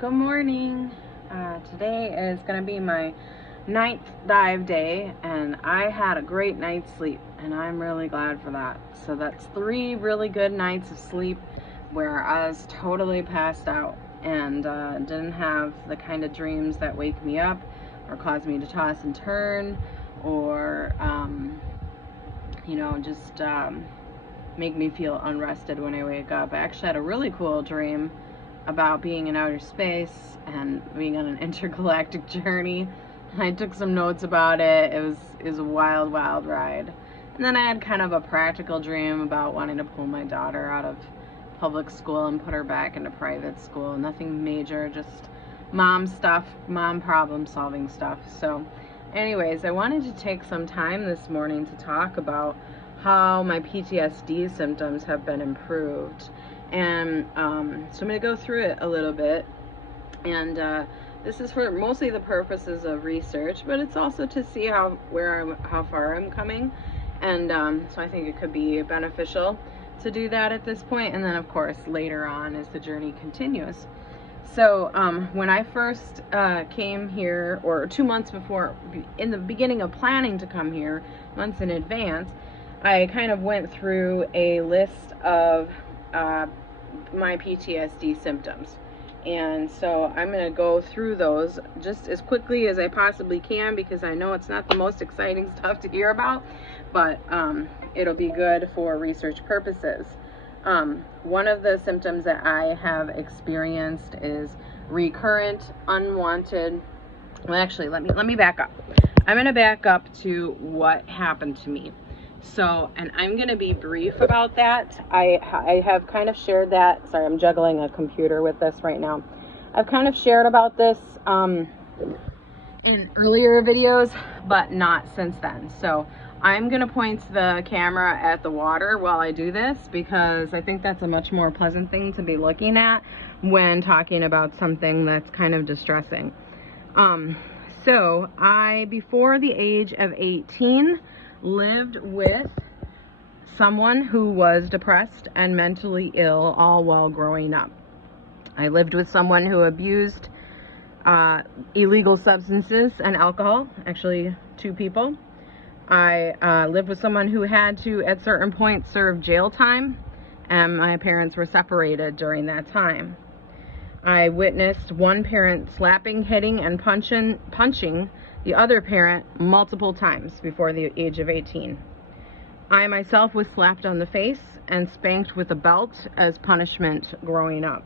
Good morning. Today is going to be my 9th dive day, and I had a great night's sleep, and I'm really glad for that. So that's 3 really good nights of sleep where I was totally passed out and didn't have the kind of dreams that wake me up or cause me to toss and turn or just make me unrested unrested when I wake up. I actually had a really cool dream about being in outer space and being on an intergalactic journey. I took some notes about it. It was a wild ride. And then I had kind of a practical dream about wanting to pull my daughter out of public school and put her back into private school. Nothing major, just mom stuff, mom problem solving stuff. So anyways, I wanted to take some time this morning to talk about how my PTSD symptoms have been improved. And so I'm going to go through it a little bit, and this is for mostly the purposes of research, but it's also to see how far I'm coming, and so I think it could be beneficial to do that at this point, and then of course later on as the journey continues. So when I first came here, or 2 months before, in the beginning of planning to come here, months in advance, I kind of went through a list of my PTSD symptoms, and so I'm going to go through those just as quickly as I possibly can, because I know it's not the most exciting stuff to hear about, but it'll be good for research purposes. One of the symptoms that I have experienced is recurrent unwanted, well, actually let me back up. I'm going to back up to what happened to me. So, and I'm going to be brief about that. I have kind of shared that. Sorry, I'm juggling a computer with this right now. I've kind of shared about this in earlier videos, but not since then. So I'm going to point the camera at the water while I do this, because I think that's a much more pleasant thing to be looking at when talking about something that's kind of distressing. So I, before the age of 18, lived with someone who was depressed and mentally ill, all while growing up. I lived with someone who abused illegal substances and alcohol, actually 2 people. I lived with someone who had to, at certain points, serve jail time, and my parents were separated during that time. I witnessed one parent slapping, hitting, and punching the other parent multiple times before the age of 18. I myself was slapped on the face and spanked with a belt as punishment growing up.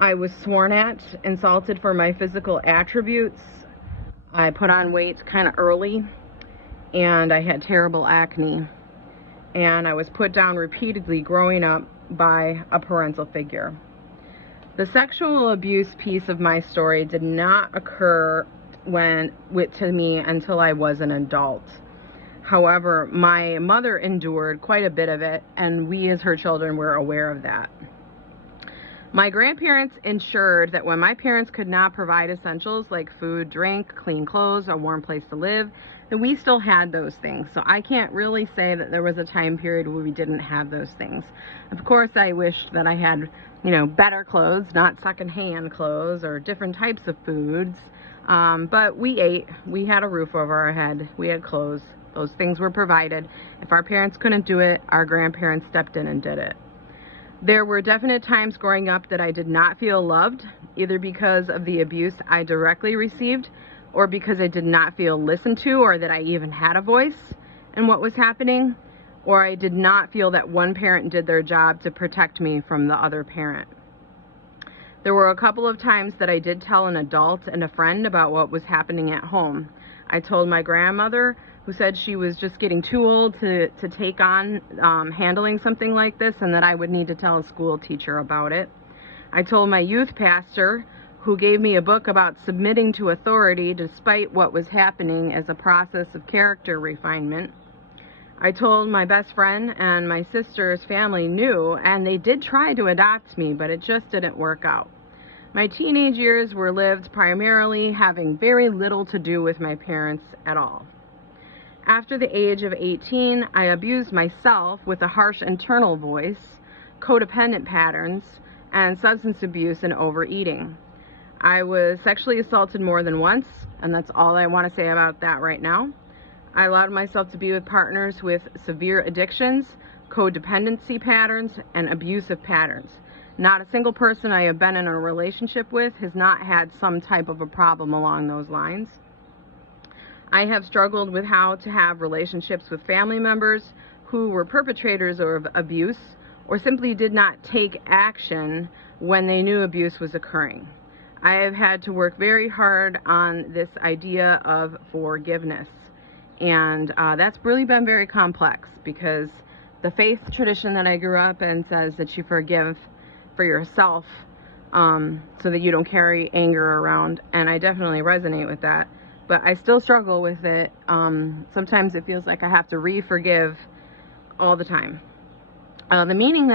I was sworn at, insulted for my physical attributes. I put on weight kind of early, and I had terrible acne. And I was put down repeatedly growing up by a parental figure. The sexual abuse piece of my story did not occur to me until I was an adult. However, my mother endured quite a bit of it, and we as her children were aware of that. My grandparents ensured that when my parents could not provide essentials like food, drink, clean clothes, a warm place to live, that we still had those things. So I can't really say that there was a time period where we didn't have those things. Of course, I wished that I had, better clothes, not secondhand clothes, or different types of foods. But we ate, we had a roof over our head, we had clothes, those things were provided. If our parents couldn't do it, our grandparents stepped in and did it. There were definite times growing up that I did not feel loved, either because of the abuse I directly received, or because I did not feel listened to, or that I even had a voice in what was happening, or I did not feel that one parent did their job to protect me from the other parent. There were a couple of times that I did tell an adult and a friend about what was happening at home. I told my grandmother, who said she was just getting too old to take on handling something like this, and that I would need to tell a school teacher about it. I told my youth pastor, who gave me a book about submitting to authority despite what was happening as a process of character refinement. I told my best friend, and my sister's family knew, and they did try to adopt me, but it just didn't work out. My teenage years were lived primarily having very little to do with my parents at all. After the age of 18, I abused myself with a harsh internal voice, codependent patterns, and substance abuse and overeating. I was sexually assaulted more than once, and that's all I want to say about that right now. I allowed myself to be with partners with severe addictions, codependency patterns, and abusive patterns. Not a single person I have been in a relationship with has not had some type of a problem along those lines. I have struggled with how to have relationships with family members who were perpetrators of abuse or simply did not take action when they knew abuse was occurring. I have had to work very hard on this idea of forgiveness, and that's really been very complex because the faith tradition that I grew up in says that you forgive for yourself so that you don't carry anger around, and I definitely resonate with that, but I still struggle with it. Sometimes it feels like I have to re-forgive all the time. The meaning that